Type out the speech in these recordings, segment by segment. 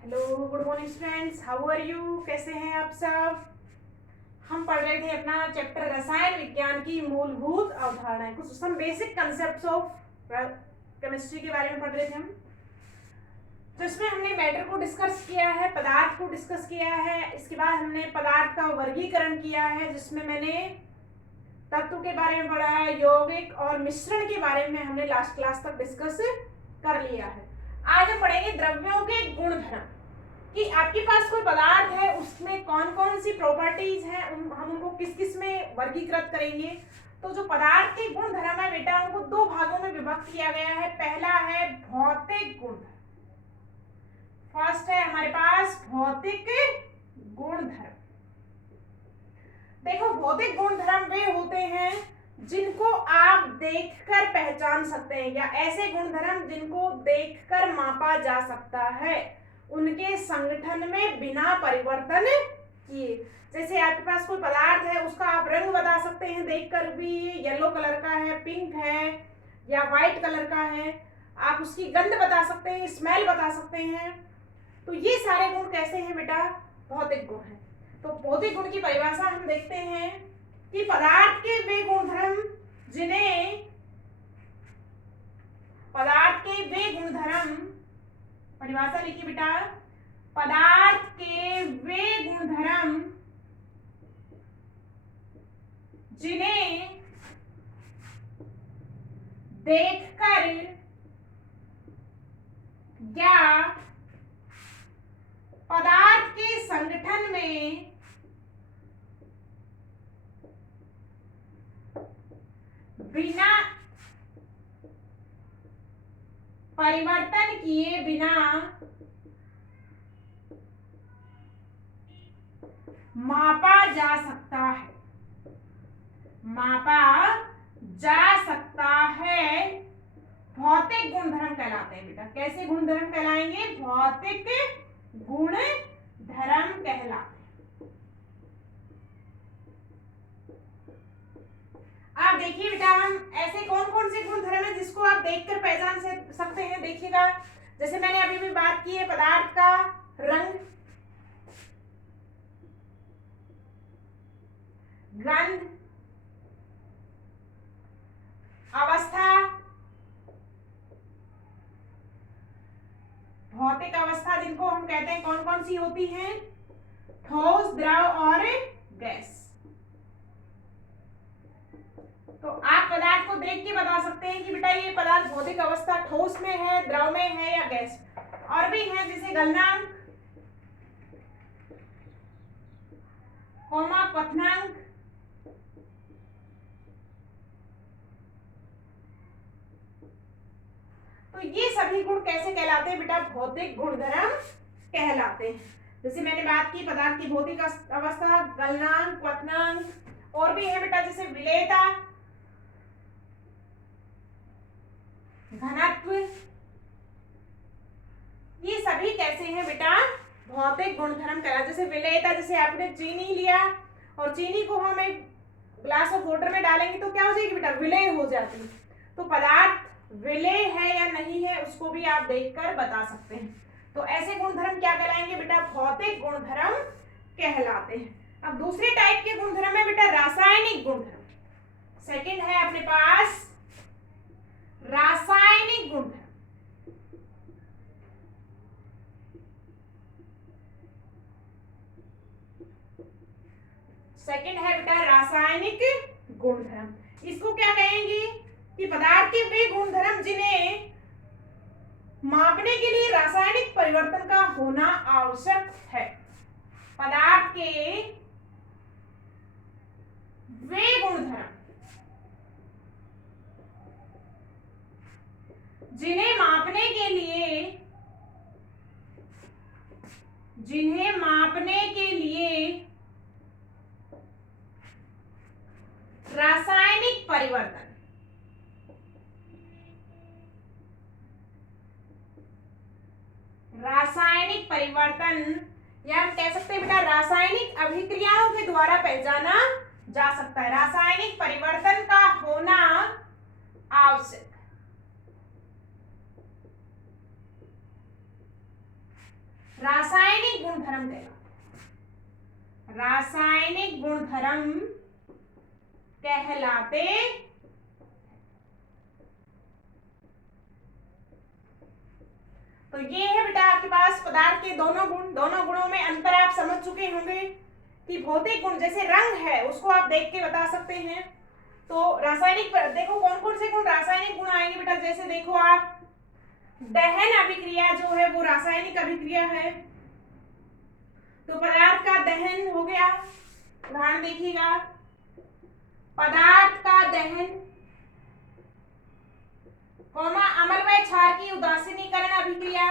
Hello, good morning students, how are you? कैसे हैं आप सब? हम पढ़ रहे थे अपना चैप्टर रसायन विज्ञान की मूलभूत अवधारणाएं, कुछ some basic concepts of chemistry के बारे में पढ़ रहे थे हम। तो इसमें हमने मैटर को डिस्कस किया है, पदार्थ को डिस्कस किया है, इसके बाद हमने पदार्थ का वर्गीकरण किया है जिसमें मैंने तत्व के बारे में पढ़ा है, यौगिक और मिश्रण के बारे में हमने लास्ट क्लास तक डिस्कस कर लिया है। आज हम पढ़ेंगे द्रव्यों के गुणधर्म, कि आपके पास कोई पदार्थ है उसमें कौन कौन सी प्रॉपर्टीज हैं, हम उनको किस किस में वर्गीकृत करेंगे। तो जो पदार्थ के गुणधर्म है बेटा, उनको दो भागों में विभक्त किया गया है। पहला है भौतिक गुणधर्म, फर्स्ट है हमारे पास भौतिक गुणधर्म। देखो, भौतिक गुणधर्म वे होते हैं जिनको आप देखकर पहचान सकते हैं, या ऐसे गुणधर्म जिनको देखकर मापा जा सकता है, उनके संगठन में बिना परिवर्तन किए। जैसे आपके पास कोई पदार्थ है, उसका आप रंग बता सकते हैं देखकर भी, येलो कलर का है, पिंक है या व्हाइट कलर का है। आप उसकी गंध बता सकते हैं, स्मेल बता सकते हैं। तो ये सारे गुण कैसे हैं बेटा? भौतिक गुण है। तो भौतिक गुण की परिभाषा हम देखते हैं कि पदार्थ के वे गुणधर्म जिन्हें पदार्थ के वे गुणधर्म, परिभाषा लिखिए बेटा, पदार्थ के वे गुणधर्म जिन्हें देखकर या पदार्थ के संगठन में बिना परिवर्तन किए बिना मापा जा सकता है, मापा जा सकता है, भौतिक गुणधर्म कहलाते हैं बेटा। कैसे गुणधर्म कहलाएंगे? भौतिक गुणधर्म कहलाते हैं। आप देखिए बेटा, हम ऐसे कौन कौन से गुणधर्म है जिसको आप देखकर पहचान सकते हैं? देखिएगा, जैसे मैंने अभी भी बात की है पदार्थ का रंग, गंध, अवस्था, भौतिक अवस्था जिनको हम कहते हैं कौन कौन सी होती हैं? ठोस, द्रव और गैस। तो आप पदार्थ को देख के बता सकते हैं कि बेटा ये पदार्थ भौतिक अवस्था ठोस में है, द्रव में है या गैस। और भी है जैसे गलनांक, क्वथनांक, तो ये सभी गुण कैसे कहलाते हैं बेटा? भौतिक गुणधर्म कहलाते हैं। जैसे मैंने बात की पदार्थ की भौतिक अवस्था, गलनांक, क्वथनांक, और भी है बेटा जैसे विलेयता, घनत्व, ये सभी कैसे हैं बेटा? भौतिक गुणधर्म कहलाते। जैसे विलेयता, जैसे आपने चीनी लिया और चीनी को हम एक ग्लास ऑफ वाटर में डालेंगे तो क्या हो जाएगी बेटा? विलेय हो जाती। तो पदार्थ विलेय है या नहीं है उसको भी आप देखकर बता सकते हैं। तो ऐसे गुणधर्म क्या कहलाएंगे बेटा? भौतिक गुणधर्म कहलाते हैं। अब दूसरे टाइप के गुणधर्म है बेटा रासायनिक गुणधर्म। सेकंड है अपने पास रासायनिक गुणधर्म। सेकंड है बेटा रासायनिक गुणधर्म। इसको क्या कहेंगे कि पदार्थ के वे गुणधर्म जिन्हें मापने के लिए रासायनिक परिवर्तन का होना आवश्यक है। पदार्थ के वे गुणधर्म जिन्हें मापने के लिए रासायनिक परिवर्तन या हम कह सकते हैं बेटा रासायनिक अभिक्रियाओं के द्वारा पहचाना जा सकता है। रासायनिक परिवर्तन का होना आवश्यक है। रासायनिक गुणधर्म कहलाते, रासायनिक गुणधर्म कहलाते। तो ये है बेटा आपके पास पदार्थ के दोनों गुण। दोनों गुणों में अंतर आप समझ चुके होंगे कि भौतिक गुण जैसे रंग है उसको आप देख के बता सकते हैं। तो रासायनिक देखो कौन कौन से गुण रासायनिक गुण आएंगे बेटा, जैसे देखो आप दहन अभिक्रिया जो है वो रासायनिक अभिक्रिया है। तो पदार्थ का दहन हो गया, उदाहरण देखिएगा, पदार्थ का दहन, कौमा अम्लमय क्षार की उदासीनीकरण अभिक्रिया,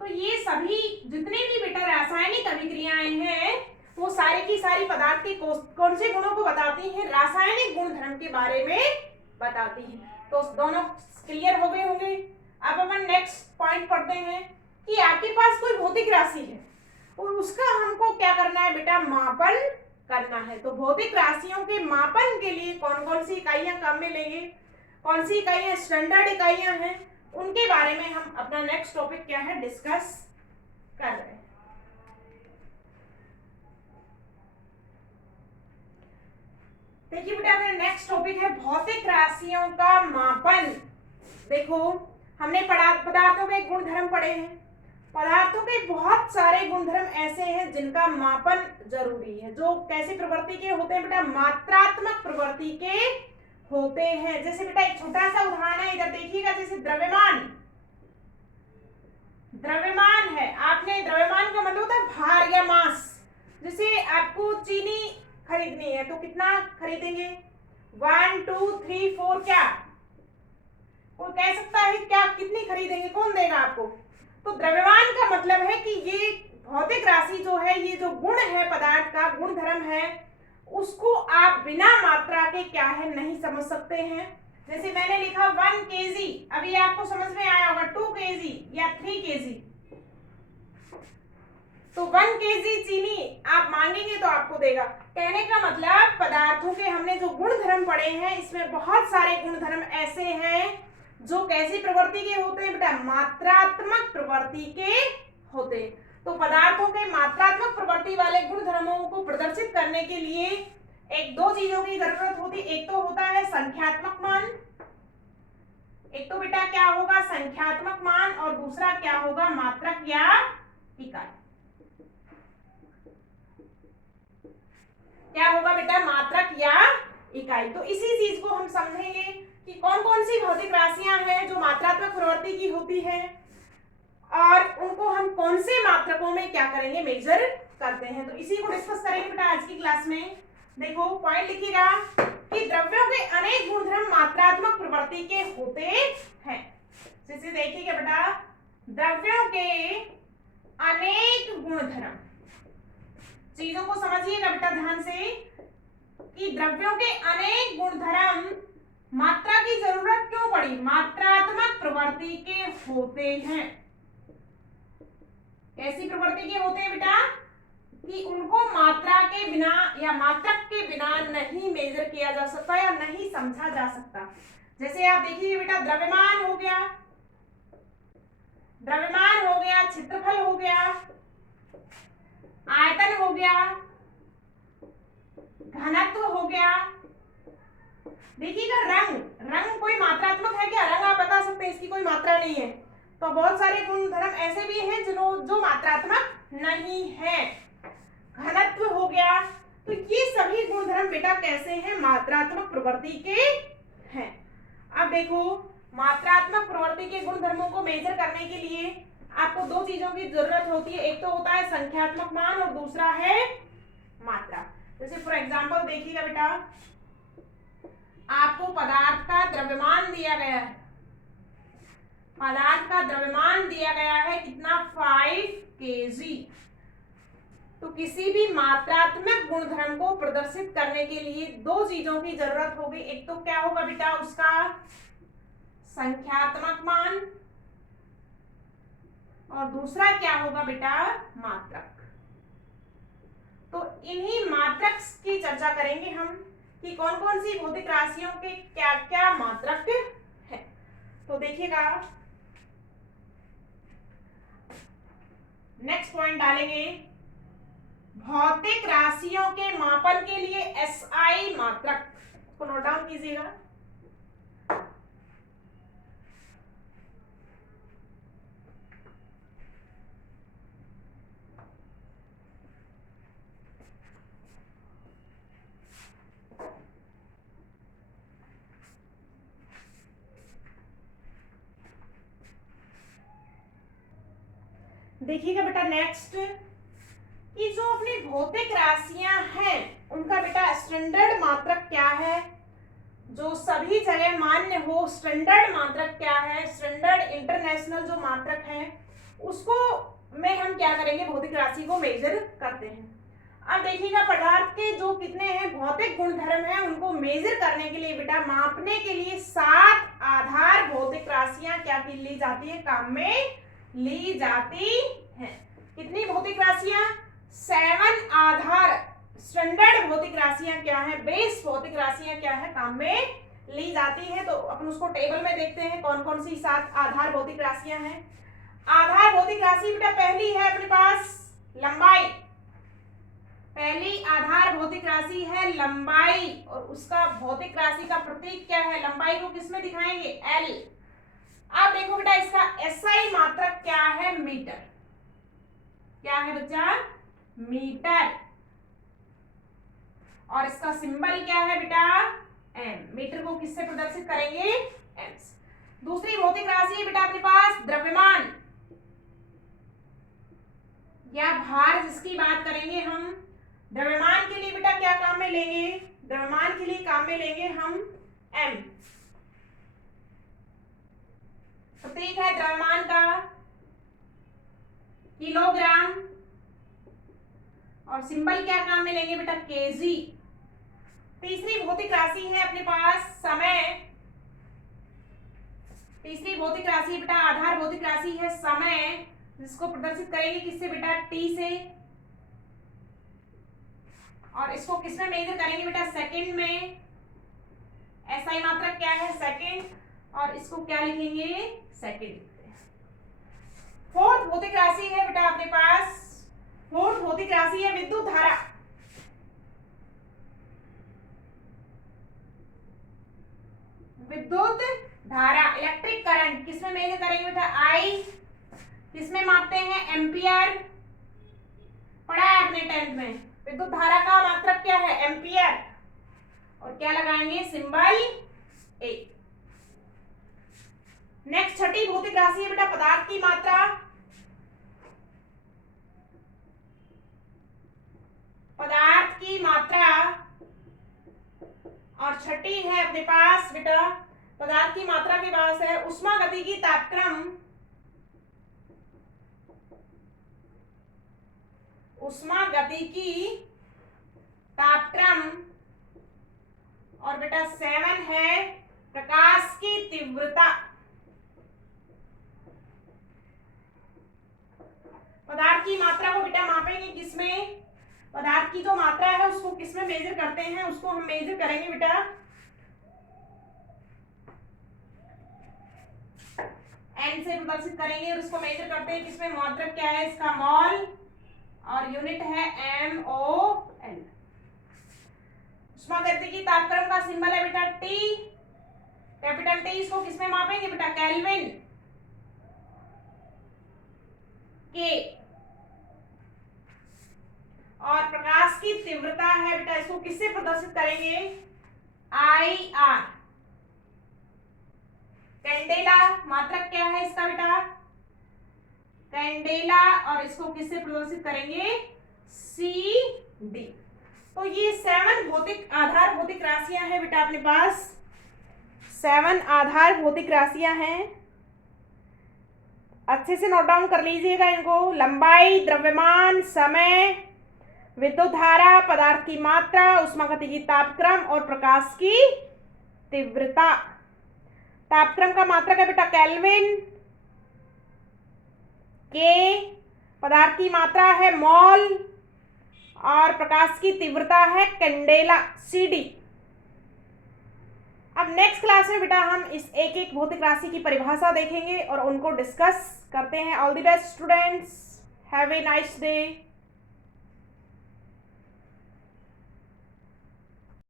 तो ये सभी जितने भी बेटा रासायनिक अभिक्रियाएं हैं वो सारी की सारी पदार्थ के कौन से गुणों को बताती हैं, रासायनिक गुणधर्म के बारे में बताती हैं। तो दोनों क्लियर हो गए होंगे। अब अपन नेक्स्ट पॉइंट पढ़ते हैं कि आपके पास कोई भौतिक राशि है और उसका हमको क्या करना है बेटा, मापन करना है। तो भौतिक राशियों के मापन के लिए कौन कौन सी इकाइयां काम में लेंगे, कौन सी इकाइयां स्टैंडर्ड इकाइयां हैं, उनके बारे में हम अपना नेक्स्ट टॉपिक क्या है डिस्कस कर रहे हैं। देखिए बेटा अपना नेक्स्ट टॉपिक है भौतिक राशियों का मापन। देखो हमने पदार्थों के गुणधर्म पढ़े हैं। पदार्थों के बहुत सारे गुणधर्म ऐसे हैं जिनका मापन जरूरी है, जो कैसी प्रवृत्ति के होते हैं बेटा, मात्रात्मक प्रवृत्ति के होते हैं। जैसे बेटा एक छोटा सा उदाहरण है, इधर देखिएगा, जैसे द्रव्यमान, द्रव्यमान है, आपने द्रव्यमान का मतलब होता है भार या मास। जैसे आपको चीनी खरीदनी है तो कितना खरीदेंगे, 1 2 3 4, क्या कोई कह सकता है क्या कितनी खरीदेंगे, कौन देगा आपको। तो द्रव्यमान का मतलब है कि ये भौतिक राशि जो है, ये जो गुण है पदार्थ का, गुणधर्म है, उसको आप बिना मात्रा के क्या है नहीं समझ सकते हैं। जैसे मैंने लिखा 1 kg, अभी आपको समझ में आया होगा 2 kg या 3 kg। तो 1 kg चीनी आप मांगेंगे तो आपको देगा। कहने का मतलब पदार्थों के हमने जो गुणधर्म पढ़े हैं इसमें बहुत सारे गुणधर्म ऐसे हैं जो कैसी प्रवृत्ति के होते हैं बेटा, मात्रात्मक प्रवृत्ति के होते हैं। तो पदार्थों के मात्रात्मक प्रवृत्ति वाले गुणधर्मों को प्रदर्शित करने के लिए एक दो चीजों की जरूरत होती है। एक तो होता है संख्यात्मक मान, एक तो बेटा क्या होगा संख्यात्मक मान, और दूसरा क्या होगा मात्रक या इकाई। क्या होगा बेटा, मात्रक या इकाई। तो इसी चीज को हम समझेंगे कि कौन कौन सी भौतिक राशियां हैं जो मात्रात्मक प्रवृत्ति की होती है और उनको हम कौन से मात्रकों में क्या करेंगे, मेजर करते हैं। तो इसी को डिस्कस करेंगे बेटा आज की क्लास में। देखो पॉइंट लिखिएगा कि द्रव्यों के अनेक गुणधर्म मात्रात्मक प्रवृत्ति के होते हैं। जैसे देखिएगा बेटा, द्रव्यों के अनेक गुणधर्म, चीजों को समझिएगा बेटा ध्यान से कि द्रव्यों के अनेक गुणधर्म मात्रा की जरूरत क्यों पड़ी, मात्रात्मक प्रवृत्ति के होते हैं। कैसी प्रवृत्ति के होते हैं बेटा, कि उनको मात्रा के बिना या मात्रक के बिना नहीं मेजर किया जा सकता या नहीं समझा जा सकता। जैसे आप देखिए बेटा, द्रव्यमान हो गया, द्रव्यमान हो गया, क्षेत्रफल हो गया, आयतन हो गया, घनत्व हो गया। देखिएगा रंग, रंग कोई मात्रात्मक है क्या, रंग आप बता सकते हैं इसकी कोई मात्रा नहीं है। तो बहुत सारे गुणधर्म ऐसे भी हैं जो मात्रात्मक नहीं है। घनत्व हो गया, तो ये सभी गुणधर्म बेटा कैसे हैं, मात्रात्मक प्रवृत्ति के हैं। अब देखो मात्रात्मक प्रवृत्ति के गुणधर्मों को मेजर करने के लिए आपको दो चीजों की जरूरत होती है, एक तो होता है संख्यात्मक मान और दूसरा है मात्रा। जैसे फॉर एग्जांपल देखिएगा बेटा, आपको पदार्थ का द्रव्यमान दिया गया है, पदार्थ का द्रव्यमान दिया गया है कितना, 5 kg। तो किसी भी मात्रात्मक गुणधर्म को प्रदर्शित करने के लिए दो चीजों की जरूरत होगी। एक तो क्या होगा बेटा उसका संख्यात्मक मान, और दूसरा क्या होगा बेटा मात्रक। तो इन्हीं मात्रक की चर्चा करेंगे हम कि कौन कौन सी भौतिक राशियों के क्या क्या मात्रक है। तो देखिएगा, नेक्स्ट पॉइंट डालेंगे, भौतिक राशियों के मापन के लिए एसआई मात्रक को नोट डाउन कीजिएगा। देखिएगा बेटा नेक्स्ट, कि जो अपनी भौतिक राशियां हैं उनका बेटा स्टैंडर्ड मात्रक क्या है, जो सभी जगह मान्य हो। स्टैंडर्ड मात्रक क्या है, स्टैंडर्ड इंटरनेशनल जो मात्रक है उसको में हम क्या करेंगे, भौतिक राशि को मेजर करते हैं। अब देखिएगा, पदार्थ के जो कितने हैं भौतिक गुणधर्म हैं उनको मेजर करने के लिए बेटा, मापने के लिए 7 आधार भौतिक राशियां क्या की ली जाती है, काम में ली जाती हैं। कितनी भौतिक राशियां, 7 आधार स्टैंडर्ड भौतिक राशियां क्या है, बेस भौतिक राशियां क्या है, काम में ली जाती है। तो अपन उसको टेबल में देखते हैं कौन कौन सी 7 आधार भौतिक राशियां हैं। आधार भौतिक राशि बेटा पहली है अपने पास लंबाई, पहली आधार भौतिक राशि है लंबाई, और उसका भौतिक राशि का प्रतीक क्या है, लंबाई को किसमें दिखाएंगे, एल। अब देखो बेटा, इसका एसआई मात्रक क्या है, मीटर। क्या है बच्चा, मीटर। और इसका सिंबल क्या है बेटा, एम। मीटर को किससे प्रदर्शित करेंगे, एम से। दूसरी भौतिक राशि है बेटा अपने पास द्रव्यमान या भार, जिसकी बात करेंगे हम। द्रव्यमान के लिए बेटा क्या काम में लेंगे, द्रव्यमान के लिए काम में लेंगे हम एम। प्रतीक है द्रव्यमान का किलोग्राम, और सिंबल क्या काम में लेंगे बेटा, केजी। तीसरी भौतिक राशि है अपने पास समय। तीसरी भौतिक राशि बेटा आधार भौतिक राशि है समय, जिसको प्रदर्शित करेंगे किससे बेटा, टी से। और इसको किसमें मेजर करेंगे बेटा, सेकंड में। एसआई मात्रक क्या है, सेकंड, और इसको क्या लिखेंगे, सेकंड। फोर्थ भौतिक राशि है बेटा अपने पास, फोर्थ भौतिक राशि है विद्युत धारा। विद्युत धारा, इलेक्ट्रिक करंट, किसमें मेजर करेंगे बेटा, आई। किसमें मापते हैं, एम्पियर। पढ़ा है आपने 10th में। विद्युत धारा का मात्रक क्या है, एम्पियर। और क्या लगाएंगे, सिंबल ए। नेक्स्ट छठी भौतिक राशि है बेटा पदार्थ की मात्रा। पदार्थ की मात्रा, और छठी है अपने पास बेटा, पदार्थ की मात्रा के पास है ऊष्मागतिकी तापक्रम। ऊष्मागतिकी तापक्रम, और बेटा 7 है प्रकाश की तीव्रता। पदार्थ की मात्रा को बेटा मापेंगे किसमें, पदार्थ की जो मात्रा है उसको किसमें मेजर करते हैं, उसको हम मेजर करेंगे बेटा एन से प्रदर्शित करेंगे, और उसको मेजर करते हैं किसमें, मात्रक क्या है इसका, मॉल, और यूनिट है MOL। ऊष्मागतिकी तापक्रम का सिंबल है बेटा T, कैपिटल T। इसको किसमें मापेंगे बेटा, केल्विन, K। और प्रकाश की तीव्रता है बेटा, इसको किससे प्रदर्शित करेंगे, IR। कैंडेला, मात्रक क्या है इसका बेटा, कैंडेला, और इसको किससे प्रदर्शित करेंगे, CD। तो ये 7 भौतिक आधार भौतिक राशियां हैं बेटा अपने पास, 7 आधार भौतिक राशियां हैं। अच्छे से नोट डाउन कर लीजिएगा इनको, लंबाई, द्रव्यमान, समय, विद्युत धारा, पदार्थ की मात्रा, ऊष्मागतिकी तापक्रम, और प्रकाश की तीव्रता। तापक्रम का मात्रक है बेटा केल्विन, के। पदार्थ की मात्रा है मॉल, और प्रकाश की तीव्रता है कैंडेला, CD। अब नेक्स्ट क्लास में बेटा हम इस एक एक भौतिक राशि की परिभाषा देखेंगे और उनको डिस्कस करते हैं. All the best students, have a nice day.